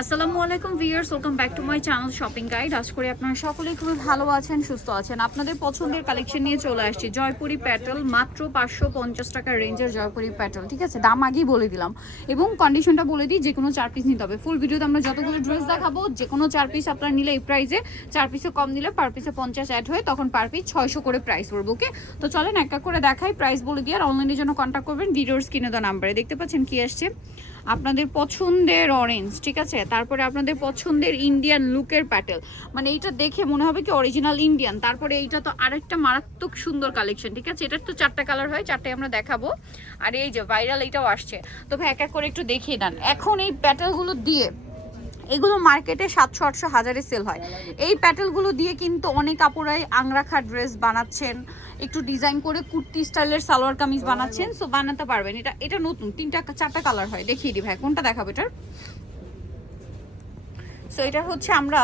আসসালামু আলাইকুম viewers, welcome back to my channel shopping guide. আশা করি আপনারা সকলেই খুবই ভালো আছেন, সুস্থ আছেন। আপনাদের পছন্দের কালেকশন নিয়ে চলে আসছি। জয়পুরি প্যাটেল, মাত্র 550 টাকার রেঞ্জের জয়পুরি প্যাটেল। ঠিক আছে, দাম আগেই বলে দিলাম এবং কন্ডিশনটা বলে দিই, যে কোনো 4 পিস নিতে হবে। ফুল ভিডিওতে আমরা যতগুলো ড্রেস দেখাবো, যে কোনো 4 পিস আপনারা নিলে এই প্রাইসে, 4 পিসে কম নিলে পার পিসে 50 অ্যাড হয়ে তখন পার পিস 600 করে প্রাইস পড়বে। ওকে, তো চলেন এক এক করে দেখাই, প্রাইস বলে দিয়ে। আর অনলাইনের জন্য কন্ট্যাক্ট করবেন ভিডিওর স্ক্রিনে দেওয়া নাম্বারে। দেখতে পাচ্ছেন কি আসছে, আপনাদের পছন্দের অরেঞ্জ। ঠিক আছে, তারপরে আপনাদের পছন্দের ইন্ডিয়ান লুকের প্যাটেল, মানে এইটা দেখে মনে হবে কি অরিজিনাল ইন্ডিয়ান। তারপরে এইটা তো আরেকটা মারাত্মক সুন্দর কালেকশন। ঠিক আছে, এটার তো 4টা কালার হয়, 4টাই আমরা দেখাবো। আর এই যে ভাইরাল এইটাও আসছে, তো ভাই এক এক করে একটু দেখিয়ে দেন। এখন এই প্যাটেলগুলো দিয়ে, এগুলো মার্কেটে 700-800 হাজারে সেল হয়। এই প্যাটেলগুলো দিয়ে কিন্তু অনেক আপুরাই আংরাখা ড্রেস বানাচ্ছেন, একটু ডিজাইন করে কুর্তি স্টাইলের সালোয়ার কামিজ বানাচ্ছেন, সো বানাতে পারবেন। এটা নতুন 4টা কালার হয়, দেখিয়ে দিই ভাই কোনটা দেখাবো এটার। সো এটা হচ্ছে আমরা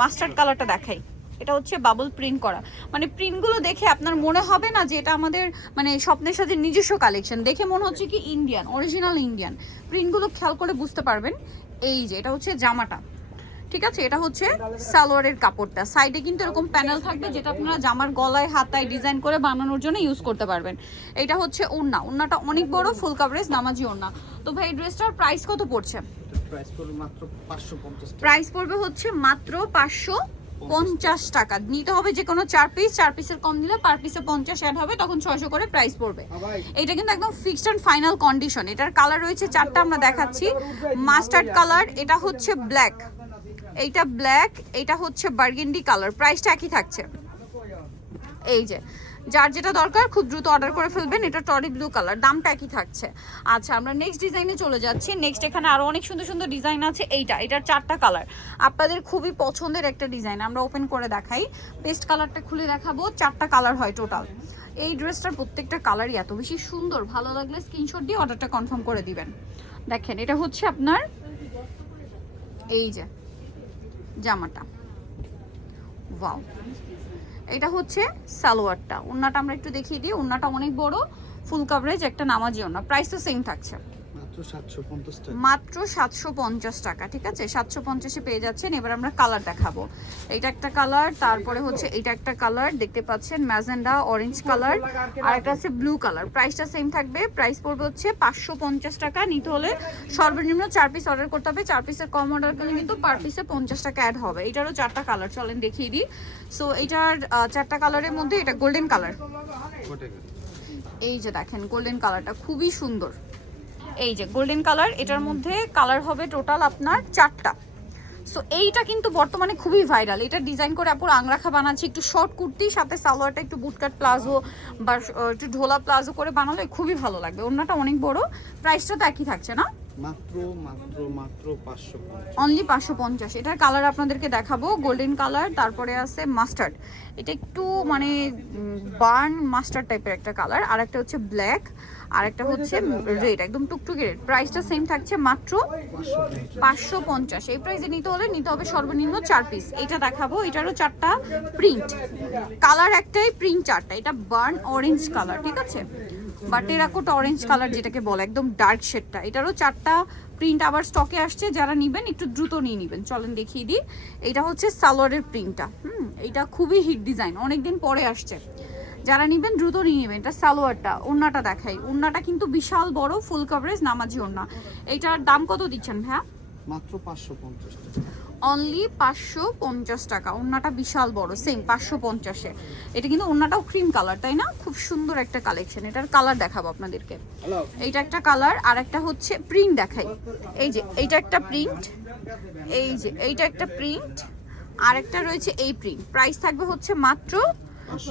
মাস্টার্ড কালারটা দেখাই। এটা হচ্ছে বাবল প্রিন্ট করা, মানে প্রিন্টগুলো দেখে আপনার মনে হবে না যে এটা আমাদের মানে স্বপ্নের সাথে নিজস্ব কালেকশন, দেখে মনে হচ্ছে কি ইন্ডিয়ান, অরিজিনাল ইন্ডিয়ান। প্রিন্টগুলো খেয়াল করে বুঝতে পারবেন। এই যে এটা হচ্ছে জামাটা, ঠিক আছে, এটা হচ্ছে সালোয়ারের কাপড়টা। সাইডে কিন্তু এরকম প্যানেল থাকবে, যেটা আপনারা জামার গলায় হাতায় ডিজাইন করে বানানোর জন্য ইউজ করতে পারবেন। এটা হচ্ছে ওড়না, ওড়নাটা অনেক বড়, ফুল কাভারেজ নামাজি ওড়না। তো ভাই ড্রেসটার প্রাইস কত পড়ছে? প্রাইস পড়বে হচ্ছে মাত্র 550 টাকা। নিতে হবে যে কোনো 4 পিস, 4 পিসের কম নিলে পার পিসে 50 অ্যাড হবে, তখন 600 করে প্রাইস পড়বে। এটা কিন্তু একদম ফিক্সড এন্ড ফাইনাল কন্ডিশন। এটার কালার রয়েছে 4টা, আমরা দেখাচ্ছি। মাস্টার্ড কালার, এটা হচ্ছে ব্ল্যাক, এইটা ব্ল্যাক, এটা হচ্ছে বার্গেন্ডি কালার। প্রাইসটা একই থাকছে। এই যে যার যেটা দরকার খুব দ্রুত অর্ডার করে ফেলবেন। এটা টরি ব্লু কালার, দামটা একই থাকছে। আচ্ছা, আমরা নেক্সট ডিজাইনে চলে যাচ্ছি। নেক্সট এখানে আরো অনেক সুন্দর সুন্দর ডিজাইন আছে। এটার 4টা কালার, আপনাদের খুবই পছন্দের একটা ডিজাইন। আমরা ওপেন করে দেখাই, পেস্ট কালারটা খুলে দেখাবো। 4টা কালার হয় টোটাল। এই ড্রেসটার প্রত্যেকটা কালারই এত বেশি সুন্দর, ভালো লাগলে স্ক্রিনশট দিয়ে অর্ডারটা কনফার্ম করে দিবেন। দেখেন এটা হচ্ছে আপনার এই যে জামাটা, ওয়াও। এটা হচ্ছে সালোয়ারটা। ওন্নাটা আমরা একটু দেখিয়ে দিই। ওন্নাটা অনেক বড়, ফুল কভারেজ একটা নামাজি ওন্না। প্রাইস তো সেম থাকছে, মাত্র 750 টাকা। ঠিক আছে, 750-এ পেয়ে যাচ্ছেন। এবার আমরা কালার দেখাবো। এটা একটা কালার, তারপরে হচ্ছে এটা একটা কালার দেখতে পাচ্ছেন, ম্যাজেন্ডা অরেঞ্জ কালার, আর একটা আছে ব্লু কালার। প্রাইসটা সেম থাকবে, প্রাইস পড়বে হচ্ছে 550 টাকা। নিতে হলে সর্বনিম্ন 4 পিস অর্ডার করতে হবে। 4 পিসের কম অর্ডার করলে কিন্তু পার পিসে 50 টাকা অ্যাড হবে। এটারও 4টা কালার, চলেন দেখিয়ে দিই। সো এটার 4টা কালারের মধ্যে এটা গোল্ডেন কালার। এই যে দেখেন গোল্ডেন কালারটা খুবই সুন্দর। এই যে গোল্ডেন কালার, এটার মধ্যে কালার হবে টোটাল আপনার 4টা। সো এইটা কিন্তু বর্তমানে খুবই ভাইরাল। এটা ডিজাইন করে আপুর আংরাখা বানাচ্ছে, একটু শর্ট কুর্তি, সাথে সালোয়ারটা একটু বুটকাট প্লাজো বা একটু ঢোলা প্লাজো করে বানালে খুবই ভালো লাগবে। ওড়নাটা অনেক বড়। প্রাইসটা তো একই থাকছে না, মাত্র 550, অনলি 550। এটার কালার আপনাদেরকে দেখাবো, গোল্ডেন কালার, তারপরে আছে মাস্টার্ড, এটা একটু মানে বার্ন মাস্টার্ড টাইপের একটা কালার, আর একটা হচ্ছে ব্ল্যাক, আর একটা হচ্ছে রেড, একদম টুকটুকি রেড। প্রাইসটা সেম থাকছে, মাত্র 550। এই প্রাইসে নিতে হলে নিতে হবে সর্বনিম্ন 4 পিস। এটা দেখাবো, এটারও 4টা প্রিন্ট, কালার একটাই, প্রিন্ট 4টা। এটা বার্ন অরেঞ্জ কালার, ঠিক আছে, বা টেরাকোট অরেঞ্জ কালার যেটাকে বলে, একদম ডার্ক শেডটা। এটারও 4টা প্রিন্ট আবার স্টকে আসছে, যারা নেবেন একটু দ্রুত নিয়ে নেবেন। চলেন দেখিয়ে দিই। এটা হচ্ছে সালোয়ারের প্রিন্টটা, এটা খুবই হিট ডিজাইন, অনেকদিন পরে আসছে, যারা নেবেন দ্রুত নিয়ে নেবেন। এটা সালোয়ারটা। ওড়নাটা দেখাই, ওড়নাটা কিন্তু বিশাল বড়, ফুল কভারেজ নামাজি ওড়না। এইটার দাম কত দিচ্ছেন ভাইয়া? মাত্র 550 টাকা, অনলি 550 টাকা। ওড়নাটা বিশাল বড়, সেম 550-এ। এটা কিন্তু ওড়নাটাও ক্রিম কালার, তাই না? খুব সুন্দর একটা কালেকশন। এটার কালার দেখাবো আপনাদেরকে। এইটা একটা কালার, আর একটা হচ্ছে প্রিন্ট দেখাই। এই যে এইটা একটা প্রিন্ট, এই যে এইটা একটা প্রিন্ট, আর একটা রয়েছে এই প্রিন্ট। প্রাইস থাকবে হচ্ছে মাত্র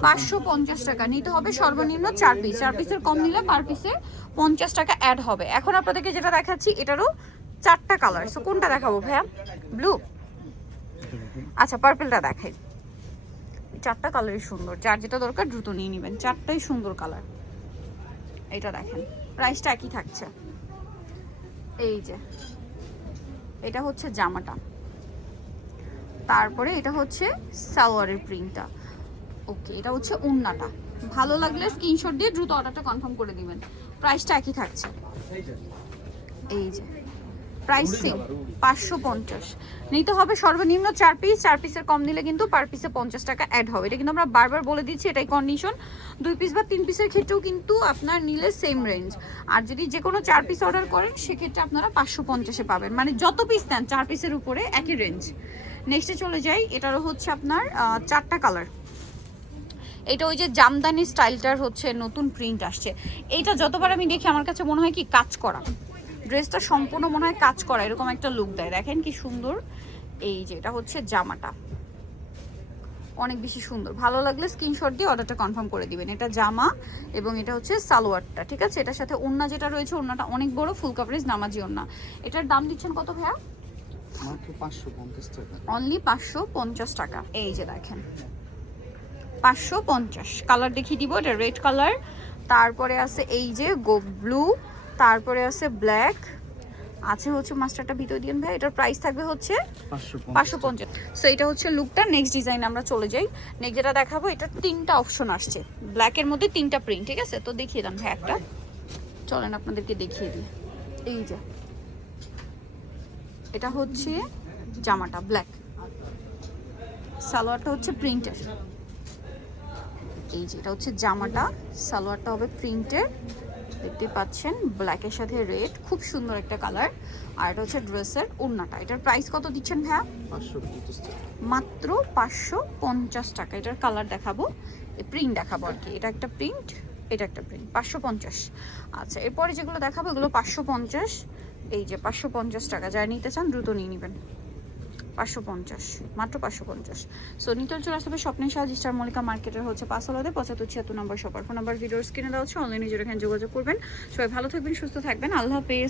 550 টাকা। নিতে হবে সর্বনিম্ন 4 পিস, 4 পিসের কম নিলে পার পিসে 50 টাকা অ্যাড হবে। এখন আপনাদেরকে যেটা দেখাচ্ছি, এটারও 4টা কালার। সো কোনটা দেখাবো ভাইয়া? ব্লু, আচ্ছা পার্পলটা দেখাই। 4টা কালারই সুন্দর, যার যেটা দরকার দ্রুত নিয়ে নেবেন। 4টাই সুন্দর কালার। এটা দেখেন, প্রাইসটা একই থাকছে। এই যে এটা হচ্ছে জামাটা, তারপরে এটা হচ্ছে সালোয়ারের প্রিন্টটা। ওকে, এটা হচ্ছে ওড়নাটা। ভালো লাগলে স্ক্রিনশট দিয়ে দ্রুত অর্ডারটা কনফার্ম করে দিবেন। প্রাইসটা একই থাকছে। এই যে প্রাইস সেম 550 নিতে হবে সর্বনিম্ন 4 পিস, 4 পিসের কম নিলে কিন্তু পার পিসে 50 টাকা অ্যাড হবে। এটা কিন্তু আমরা বারবার বলে দিচ্ছি, এটাই কন্ডিশন। 2 পিস বা 3 পিসের ক্ষেত্রেও কিন্তু আপনার নিলে সেম রেঞ্জ। আর যদি যে কোনো 4 পিস অর্ডার করেন সেক্ষেত্রে আপনারা 550-এ পাবেন, মানে যত পিস নেন 4 পিসের উপরে একই রেঞ্জ। নেক্সটে চলে যাই, এটারও হচ্ছে আপনার 4টা কালার। এটা ওই যে জামদানি স্টাইলটার হচ্ছে নতুন প্রিন্ট আসছে। এইটা যতবার আমি দেখি আমার কাছে মনে হয় কি কাজ করা, ড্রেসটা সম্পূর্ণ মনে হয় কাজ করা, এরকম একটা লুক দেয়। দেখেন কি সুন্দর। এই যে এটা হচ্ছে জামাটা, অনেক বেশি সুন্দর। ভালো লাগলে স্ক্রিনশট দিয়ে অর্ডারটা কনফার্ম করে দিবেন। এটা জামা এবং এটা হচ্ছে সালোয়ারটা, ঠিক আছে। এটার সাথে ওড়না যেটা রয়েছে, ওড়নাটা অনেক বড়, ফুল কভারেজ নামাজি ওড়না। এটার দাম দিচ্ছেন কত ভাইয়া? মাত্র 550 টাকা। অনলি 550 টাকা। এই যে দেখেন 550। কালার দেখিয়ে দিব, এটা রেড কালার, তারপরে আছে এই যে ব্লু, তারপরে আছে ব্ল্যাক, আছে হচ্ছে মাস্টারটা ভিতর দিন ভাই। এটার প্রাইস থাকবে হচ্ছে 550। সো এটা হচ্ছে লুকটা। নেক্সট ডিজাইন আমরা চলে যাই। নেক্সট যেটা দেখাবো, এটা 3টা অপশন আসছে, ব্ল্যাকের মধ্যে 3টা প্রিন্ট, ঠিক আছে। তো দেখিয়ে দেন ভাই একটা, চলেন আপনাদেরকে দেখিয়ে দিই। এই যে এটা হচ্ছে জামাটা ব্ল্যাক, সালোয়ারটা হচ্ছে প্রিন্টের। এই যে এটা হচ্ছে জামাটা, সালোয়ারটা হবে প্রিন্টের, দেখতে পাচ্ছেন ব্ল্যাকের সাথে রেড, খুব সুন্দর একটা কালার। আর এটা হচ্ছে ড্রেসের ওড়নাটা। এটার প্রাইস কত দিচ্ছেন ভাইয়া? 550 টাকা। মাত্র 550 টাকা। এটার কালার দেখাবো, প্রিন্ট দেখাবো আর কি। এটা একটা প্রিন্ট, এটা একটা প্রিন্ট, 550। আচ্ছা, এরপরে যেগুলো দেখাবো এগুলো 550। এই যে 550 টাকা, যারা নিতে চান দ্রুত নিয়ে নেবেন। 550, মাত্র 550। সো নিতল চলে আসবে স্বপ্নের সাজ স্টার মল্লিকা মার্কেটের হচ্ছে 576 নম্বর শপার। ফোন নাম্বার ভিডিওর স্ক্রিনে দেওয়া হচ্ছে, অনলাইনে যারা এখানে যোগাযোগ করবেন। সবাই ভালো থাকবেন, সুস্থ থাকবেন, আল্লাহ হাফেজ।